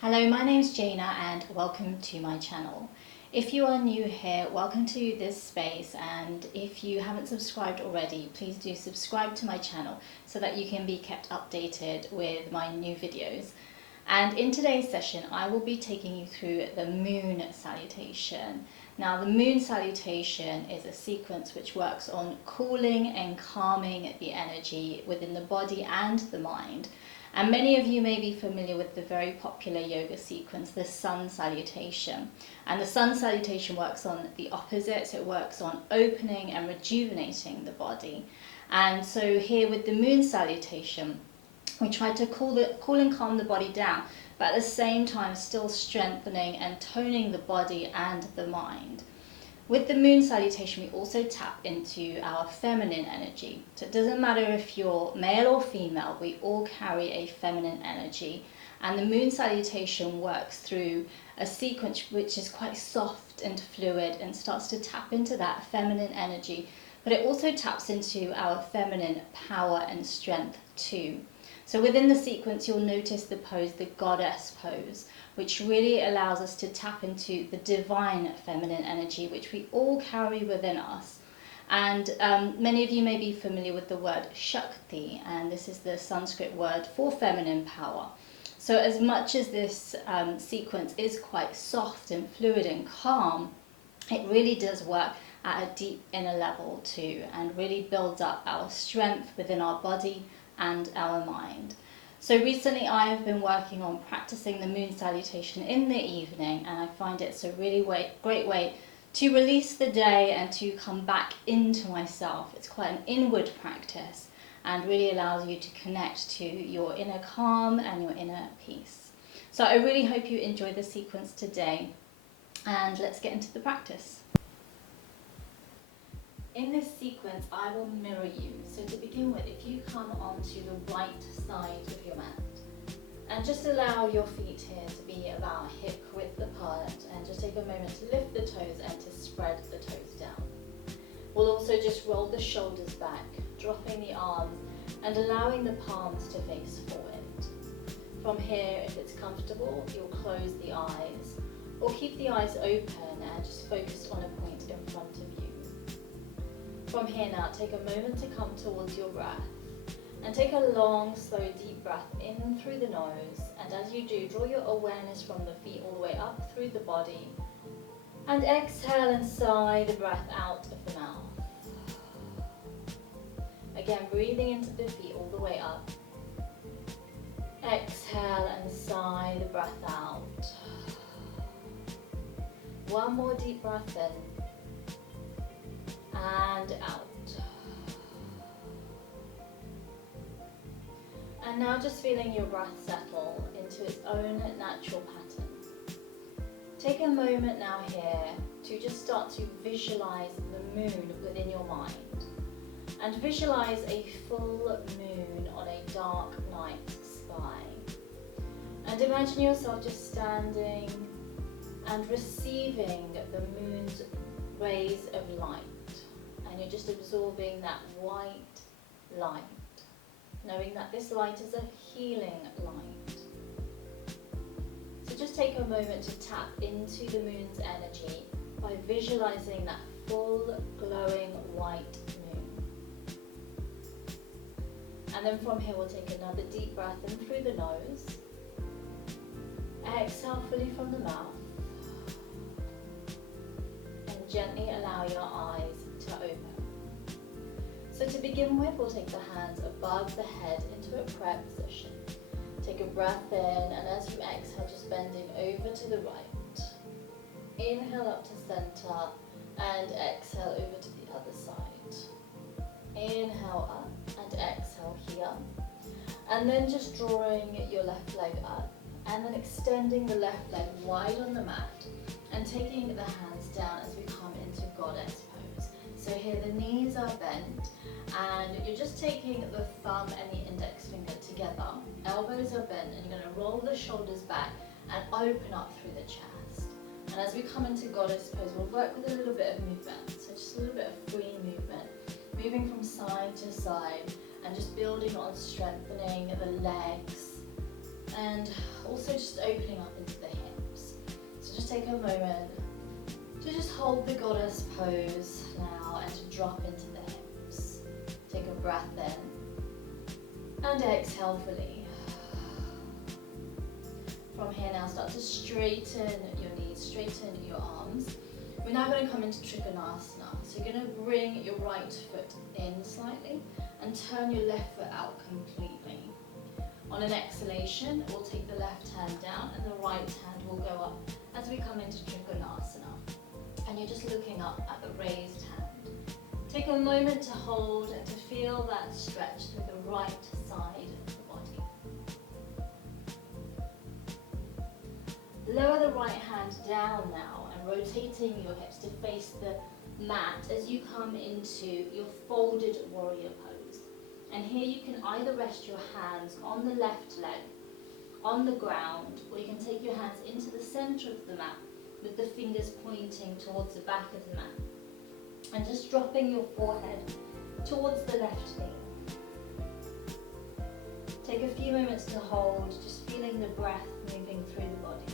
Hello, my name is Jaina and welcome to my channel. If you are new here, welcome to this space, and if you haven't subscribed already, please do subscribe to my channel so that you can be kept updated with my new videos. And in today's session, I will be taking you through the Moon Salutation. Now, the Moon Salutation is a sequence which works on cooling and calming the energy within the body and the mind. And many of you may be familiar with the very popular yoga sequence, the Sun Salutation. And the Sun Salutation works on the opposite, so it works on opening and rejuvenating the body. And so here with the Moon Salutation, we try to cool and calm the body down, but at the same time still strengthening and toning the body and the mind. With the Moon Salutation, we also tap into our feminine energy. So it doesn't matter if you're male or female, we all carry a feminine energy. And the Moon Salutation works through a sequence which is quite soft and fluid and starts to tap into that feminine energy, but it also taps into our feminine power and strength too. So within the sequence, you'll notice the pose, the goddess pose, which really allows us to tap into the divine feminine energy, which we all carry within us. And many of you may be familiar with the word Shakti, and this is the Sanskrit word for feminine power. So as much as this sequence is quite soft and fluid and calm, it really does work at a deep inner level too, and really builds up our strength within our body and our mind. So recently I have been working on practicing the Moon Salutation in the evening, and I find it's a really great way to release the day and to come back into myself. It's quite an inward practice and really allows you to connect to your inner calm and your inner peace. So I really hope you enjoy the sequence today, and let's get into the practice. In this sequence, I will mirror you. So to begin with, if you come onto the right side of your mat, and just allow your feet here to be about hip width apart, and just take a moment to lift the toes and to spread the toes down. We'll also just roll the shoulders back, dropping the arms and allowing the palms to face forward. From here, if it's comfortable, you'll close the eyes, or keep the eyes open and just focus on a point in front of you. From here now, take a moment to come towards your breath and take a long, slow, deep breath in through the nose, and as you do, draw your awareness from the feet all the way up through the body, and exhale and sigh the breath out of the mouth. Again, breathing into the feet all the way up. Exhale and sigh the breath out. One more deep breath in and out. And now just feeling your breath settle into its own natural pattern. Take a moment now here to just start to visualize the moon within your mind, and visualize a full moon on a dark night sky. And imagine yourself just standing and receiving the moon's rays of light. And you're just absorbing that white light, knowing that this light is a healing light. So just take a moment to tap into the moon's energy by visualizing that full glowing white moon. And then from here we'll take another deep breath in through the nose. Exhale fully from the mouth. And gently allow your eyes to open. So to begin with, we'll take the hands above the head into a prayer position. Take a breath in, and as you exhale, just bending over to the right. Inhale up to center, and exhale over to the other side. Inhale up, and exhale here. And then just drawing your left leg up, and then extending the left leg wide on the mat, and taking the hands down as we come into goddess pose. So here the knees are bent, and you're just taking the thumb and the index finger together. Elbows are bent, and you're going to roll the shoulders back and open up through the chest. And as we come into goddess pose, we'll work with a little bit of movement. So just a little bit of free movement, moving from side to side, and just building on strengthening the legs and also just opening up into the hips. So just take a moment to just hold the goddess pose now and to drop into the hips. Take a breath in and exhale fully. From here now, start to straighten your knees, straighten your arms. We're now going to come into Tripanasana. So you're going to bring your right foot in slightly and turn your left foot out completely. On an exhalation, we'll take the left hand down and the right hand will go up as we come into Tripanasana. And you're just looking up at the raised hand. Take a moment to hold and to feel that stretch through the right side of the body. Lower the right hand down now and rotating your hips to face the mat as you come into your folded warrior pose. And here you can either rest your hands on the left leg, on the ground, or you can take your hands into the center of the mat with the fingers pointing towards the back of the mat. And just dropping your forehead towards the left knee. Take a few moments to hold, just feeling the breath moving through the body.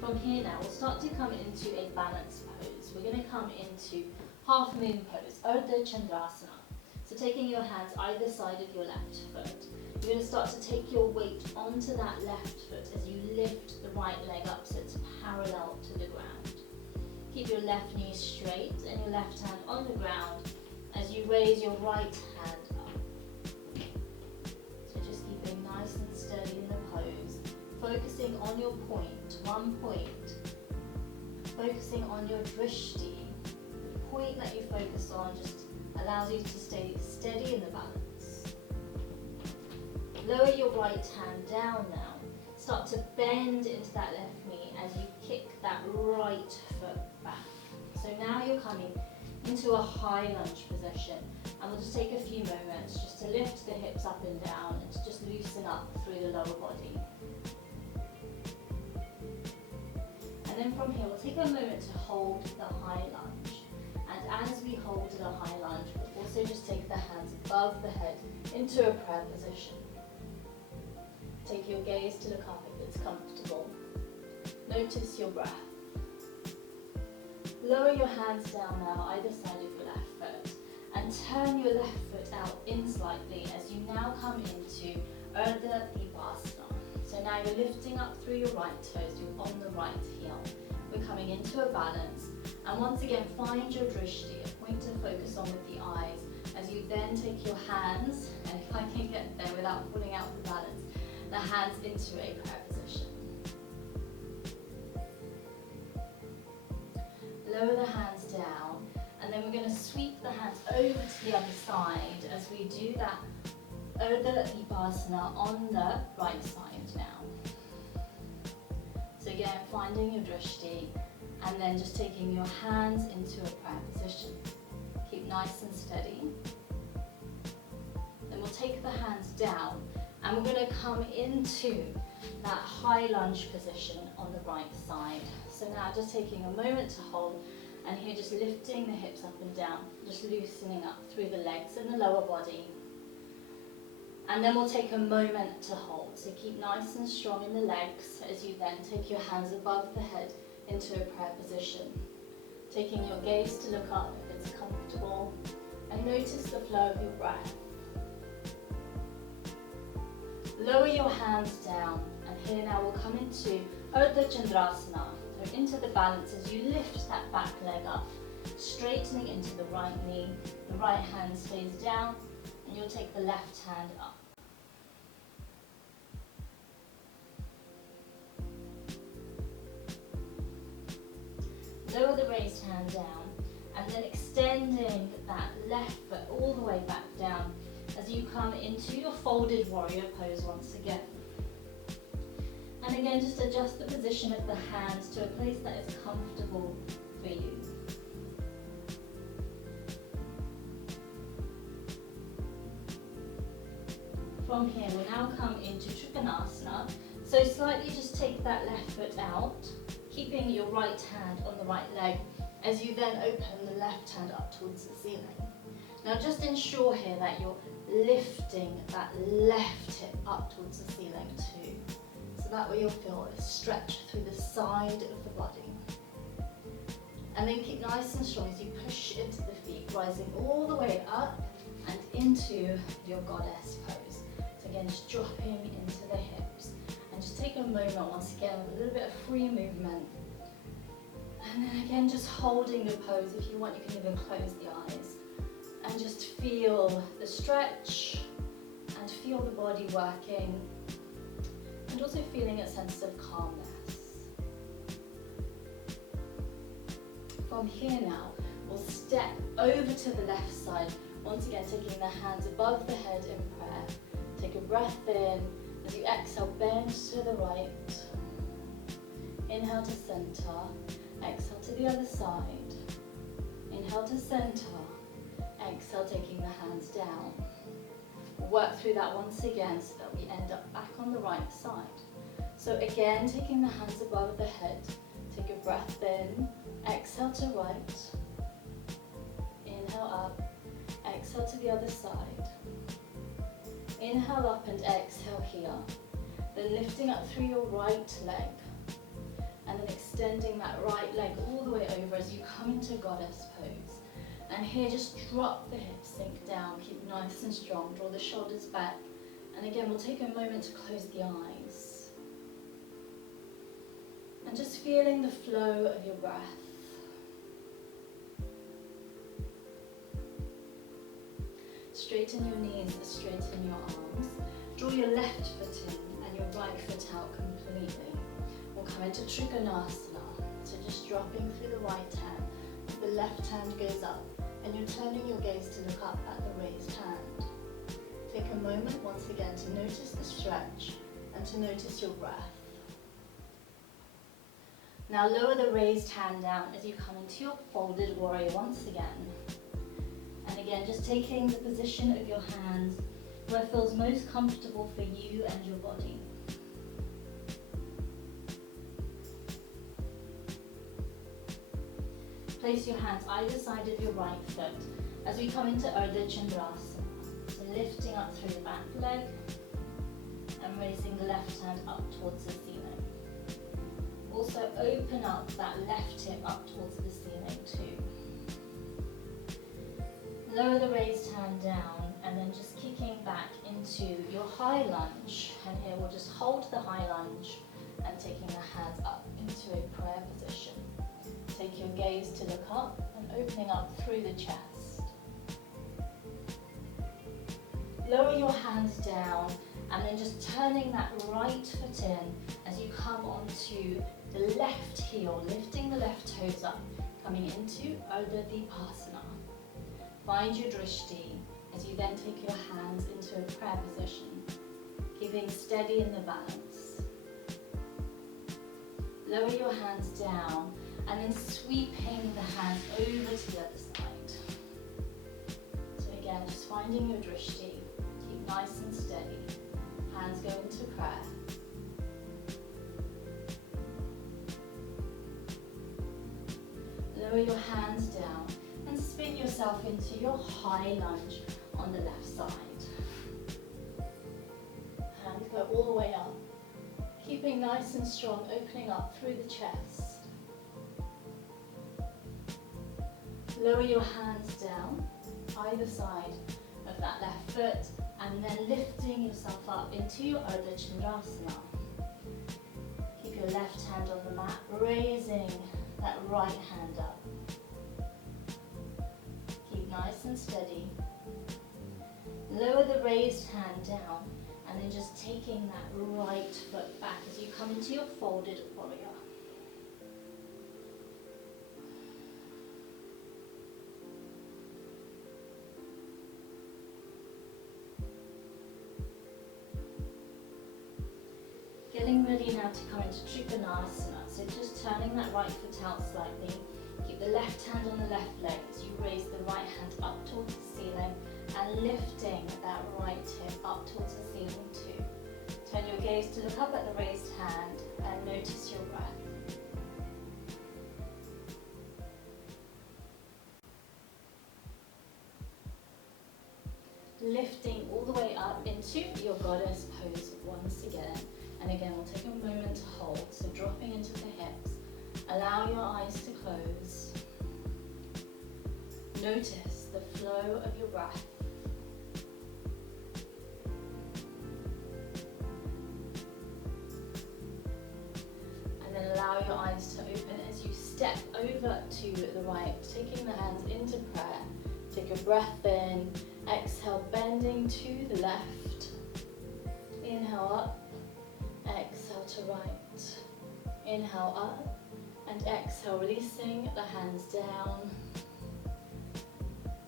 From here now, we'll start to come into a balanced pose. We're going to come into half moon pose, Ardha Chandrasana. So taking your hands either side of your left foot, you're going to start to take your weight onto that left foot as you lift the right leg up so it's parallel to the ground. Keep your left knee straight and your left hand on the ground as you raise your right hand up. So just keeping nice and steady in the pose, focusing on your point, one point, focusing on your drishti. The point that you focus on just allows you to stay steady in the balance. Lower your right hand down now. Start to bend into that left knee as you kick that right foot back. So now you're coming into a high lunge position, and we'll just take a few moments just to lift the hips up and down and to just loosen up through the lower body. And then from here, we'll take a moment to hold the high lunge. And as we hold the high lunge, we'll also just take the hands above the head into a prayer position. Take your gaze to look up if it's comfortable. Notice your breath. Lower your hands down now, either side of your left foot, and turn your left foot out in slightly as you now come into Ardha Tripanasana. So now you're lifting up through your right toes, you're on the right heel. We're coming into a balance, and once again find your drishti, a point to focus on with the eyes, as you then take your hands, and if I can get there without pulling out the balance, the hands into a prayer position. Lower the hands down, and then we're going to sweep the hands over to the other side as we do that Ardha Tripanasana on the right side now. So again, finding your drishti, and then just taking your hands into a prayer position. Keep nice and steady. Then we'll take the hands down, and we're going to come into that high lunge position on the right side. So now just taking a moment to hold, and here just lifting the hips up and down, just loosening up through the legs and the lower body. And then we'll take a moment to hold. So keep nice and strong in the legs as you then take your hands above the head into a prayer position. Taking your gaze to look up if it's comfortable, and notice the flow of your breath. Lower your hands down, and here now we'll come into Ardha Chandrasana. So into the balance as you lift that back leg up, straightening into the right knee. The right hand stays down, and you'll take the left hand up. Lower the raised hand down, and then extending that left foot all the way back down as you come into your folded warrior pose once again. And again, just adjust the position of the hands to a place that is comfortable for you. From here, we'll now come into Tripanasana. So slightly just take that left foot out, keeping your right hand on the right leg, as you then open the left hand up towards the ceiling. Now just ensure here that you're lifting that left hip up towards the ceiling too. So that way you'll feel a stretch through the side of the body. And then keep nice and strong as you push into the feet, rising all the way up and into your goddess pose. So again, just dropping into the hips. And just take a moment once again with a little bit of free movement. And then again, just holding the pose. If you want, you can even close the eyes. And just feel the stretch and feel the body working. And also feeling a sense of calmness. From here now, we'll step over to the left side. Once again, taking the hands above the head in prayer. Take a breath in. As you exhale, bend to the right. Inhale to center. Exhale to the other side. Inhale to center. Exhale, taking the hands down. We'll work through that once again so that we end up back on the right side. So again, taking the hands above the head. Take a breath in. Exhale to right. Inhale up. Exhale to the other side. Inhale up and exhale here. Then lifting up through your right leg. And then extending that right leg all the way over as you come into goddess pose. And here just drop the hips, sink down, keep nice and strong, draw the shoulders back. And again, we'll take a moment to close the eyes. And just feeling the flow of your breath. Straighten your knees, straighten your arms. Draw your left foot in and your right foot out completely. We'll come into Tripanasana. So just dropping through the right hand. The left hand goes up and you're turning your gaze to look up at the raised hand. Take a moment once again to notice the stretch and to notice your breath. Now lower the raised hand down as you come into your folded warrior once again. And again, just taking the position of your hands where it feels most comfortable for you and your body. Place your hands either side of your right foot as we come into Ardha Chandrasana. So lifting up through the back leg and raising the left hand up towards the ceiling. Also open up that left hip up towards the ceiling too. Lower the raised hand down and then just kicking back into your high lunge. And here we'll just hold the high lunge and taking the hands up into a prayer position. Take your gaze to look up and opening up through the chest. Lower your hands down and then just turning that right foot in as you come onto the left heel, lifting the left toes up, coming into Ardha Dipasana. Find your drishti as you then take your hands into a prayer position, keeping steady in the balance. Lower your hands down and then sweeping the hands over to the other side. So again, just finding your drishti, keep nice and steady. Hands go into prayer. Lower your hands down and spin yourself into your high lunge on the left side. Hands go all the way up, keeping nice and strong, opening up through the chest. Lower your hands down, either side of that left foot, and then lifting yourself up into your Ardha Chandrasana. Keep your left hand on the mat, raising that right hand up. Keep nice and steady. Lower the raised hand down, and then just taking that right foot back as you come into your folded warrior. Getting ready now to come into Tripanasana. So just turning that right foot out slightly. Keep the left hand on the left leg as you raise the right hand up towards the ceiling and lifting that right hip up towards the ceiling too. Turn your gaze to look up at the raised hand and notice your breath. lifting all the way up into your goddess pose once again. And again, we'll take a moment to hold. So dropping into the hips. Allow your eyes to close. Notice the flow of your breath. And then allow your eyes to open as you step over to the right, taking the hands into prayer. Take a breath in. Exhale, bending to the left. Inhale up. Exhale to right. Inhale up. And exhale, releasing the hands down.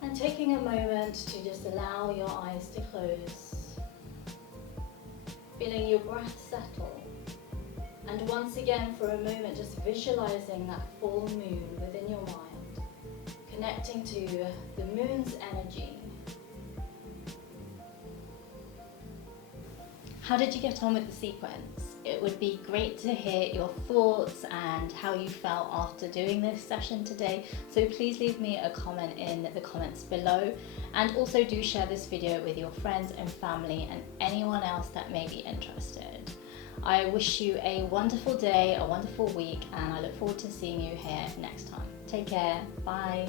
And taking a moment to just allow your eyes to close. Feeling your breath settle. And once again, for a moment, just visualizing that full moon within your mind. Connecting to the moon's energy. How did you get on with the sequence? It would be great to hear your thoughts and how you felt after doing this session today. So please leave me a comment in the comments below. And also do share this video with your friends and family and anyone else that may be interested. I wish you a wonderful day, a wonderful week, and I look forward to seeing you here next time. Take care. Bye.